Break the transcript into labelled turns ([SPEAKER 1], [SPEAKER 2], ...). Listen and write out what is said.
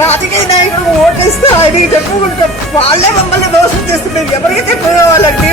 [SPEAKER 1] రాజకీయ నాయకుడు ఓటేస్తే అని చెప్పుకుంటే వాళ్ళే మమ్మల్ని దోషం చేస్తున్నారు. ఎవరికి చెప్పేవాళ్ళండి